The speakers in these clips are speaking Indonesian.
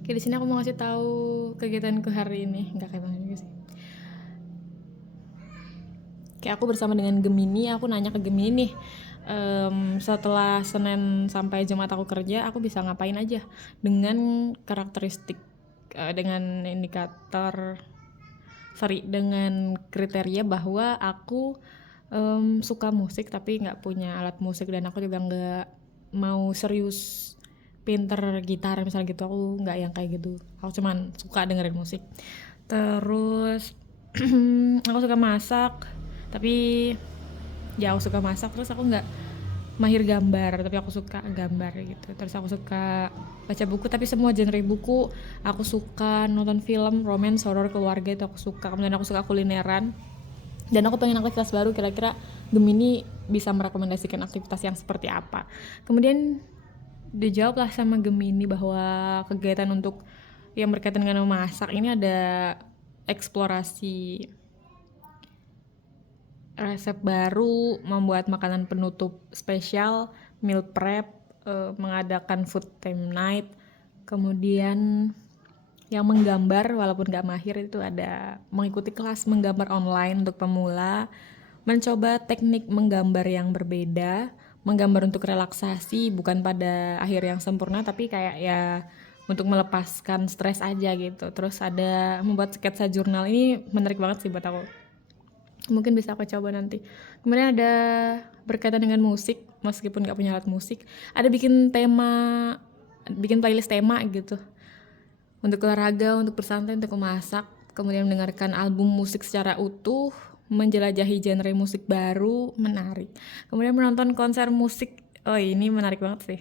Oke, di sini aku mau ngasih tahu kegiatanku hari ini. Enggak kayak juga sih. Kayak aku bersama dengan Gemini, aku nanya ke Gemini nih, setelah Senin sampai Jumat aku kerja, aku bisa ngapain aja dengan karakteristik, dengan indikator, dengan kriteria bahwa aku suka musik tapi nggak punya alat musik, dan aku juga nggak mau serius pinter gitar misalnya gitu. Aku nggak yang kayak gitu, aku cuman suka dengerin musik. Terus aku suka masak, tapi ya aku suka masak. Terus aku nggak mahir gambar tapi aku suka gambar gitu. Terus aku suka baca buku, tapi semua genre buku. Aku suka nonton film romance, horror, keluarga, itu aku suka. Kemudian aku suka kulineran, dan aku pengen aktivitas baru. Kira-kira Gemini bisa merekomendasikan aktivitas yang seperti apa. Kemudian dijawablah sama Gemini bahwa kegiatan untuk yang berkaitan dengan memasak ini ada eksplorasi resep baru, membuat makanan penutup spesial, meal prep, mengadakan food theme night, kemudian yang menggambar walaupun gak mahir itu ada mengikuti kelas menggambar online untuk pemula, mencoba teknik menggambar yang berbeda, menggambar untuk relaksasi bukan pada akhir yang sempurna tapi kayak ya untuk melepaskan stres aja gitu. Terus ada membuat sketsa jurnal, ini menarik banget sih buat aku, mungkin bisa aku coba nanti. Kemudian ada berkaitan dengan musik, meskipun gak punya alat musik, ada bikin playlist tema gitu, untuk olahraga, untuk bersantai, untuk memasak, kemudian mendengarkan album musik secara utuh, menjelajahi genre musik baru, menarik. Kemudian menonton konser musik, oh ini menarik banget sih.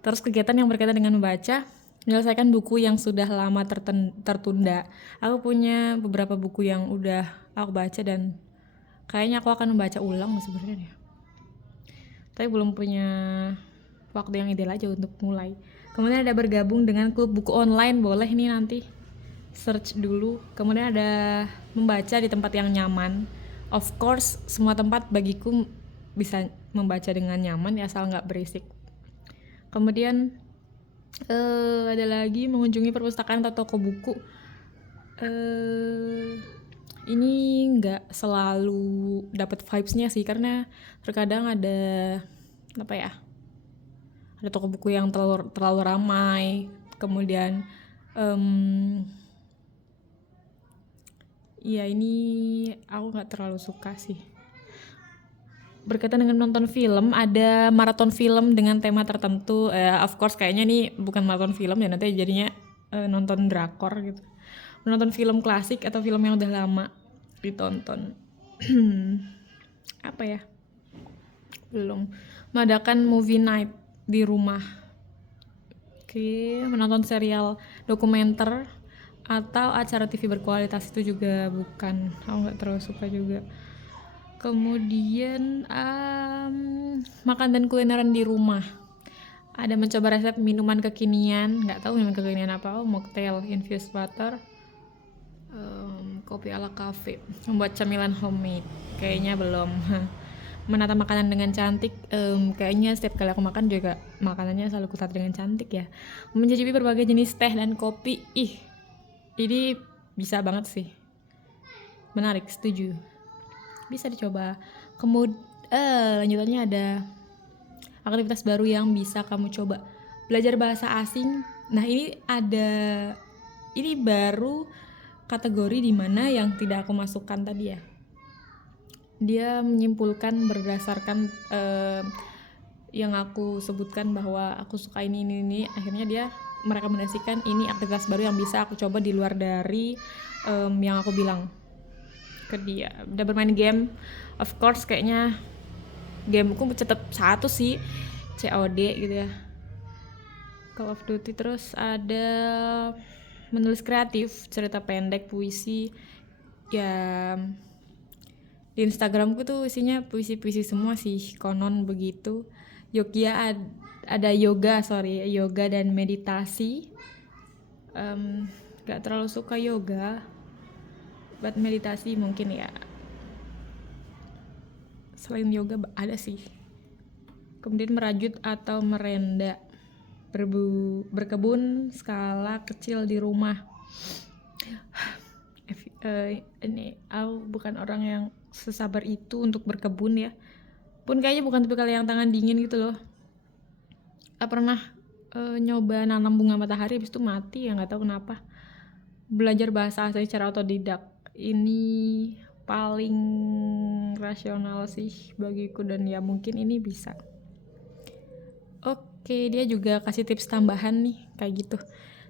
Terus kegiatan yang berkaitan dengan membaca, menyelesaikan buku yang sudah lama tertunda. Aku punya beberapa buku yang udah aku baca dan kayaknya aku akan membaca ulang sebenarnya, tapi belum punya waktu yang ideal aja untuk mulai. Kemudian ada bergabung dengan klub buku online, boleh nih nanti search dulu. Kemudian ada membaca di tempat yang nyaman. Of course, semua tempat bagiku bisa membaca dengan nyaman ya, asal nggak berisik. Kemudian ada lagi mengunjungi perpustakaan atau toko buku. Ini nggak selalu dapat vibes-nya sih, karena terkadang ada apa ya, ada toko buku yang terlalu ramai. Kemudian ya ini aku nggak terlalu suka sih. Berkaitan dengan nonton film, ada maraton film dengan tema tertentu. Of course kayaknya nih bukan maraton film ya, nanti jadinya nonton drakor gitu. Menonton film klasik atau film yang udah lama ditonton. Apa ya, belum. Mengadakan movie night di rumah. Oke, menonton serial dokumenter atau acara TV berkualitas itu juga bukan, aku nggak terlalu suka juga. Kemudian makan dan kulineran di rumah, ada mencoba resep minuman kekinian, nggak tahu minuman kekinian apa, mocktail, infused water, kopi ala cafe, membuat camilan homemade, kayaknya belum. Menata makanan dengan cantik, kayaknya setiap kali aku makan juga makanannya selalu kutata dengan cantik ya. Mencicipi berbagai jenis teh dan kopi, ini bisa banget sih, menarik, setuju, bisa dicoba. Lanjutannya ada aktivitas baru yang bisa kamu coba, belajar bahasa asing. Nah ini baru kategori dimana yang tidak aku masukkan tadi ya. Dia menyimpulkan berdasarkan yang aku sebutkan bahwa aku suka ini. Akhirnya dia merekomendasikan ini aktivitas baru yang bisa aku coba di luar dari yang aku bilang ke dia. Udah bermain game, of course kayaknya gameku tetap satu sih, COD gitu ya, Call of Duty. Terus ada menulis kreatif, cerita pendek, puisi ya. Di Instagramku tuh isinya puisi-puisi semua sih, konon begitu. Ada yoga dan meditasi. Gak terlalu suka yoga, buat meditasi mungkin ya. Selain yoga ada sih. Kemudian merajut atau merenda, berkebun skala kecil di rumah. Ini aku bukan orang yang sesabar itu untuk berkebun ya. Pun kayaknya bukan tipikal yang tangan dingin gitu loh. Pernah nyoba nanam bunga matahari habis itu mati ya, nggak tahu kenapa. Belajar bahasa asing secara otodidak ini paling rasional sih bagiku, dan ya mungkin ini bisa. Oke, dia juga kasih tips tambahan nih kayak gitu.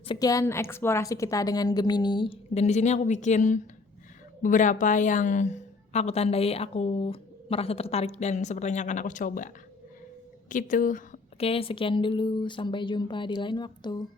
Sekian eksplorasi kita dengan Gemini, dan di sini aku bikin beberapa yang aku tandai aku merasa tertarik dan sepertinya akan aku coba. Gitu. Oke, sekian dulu. Sampai jumpa di lain waktu.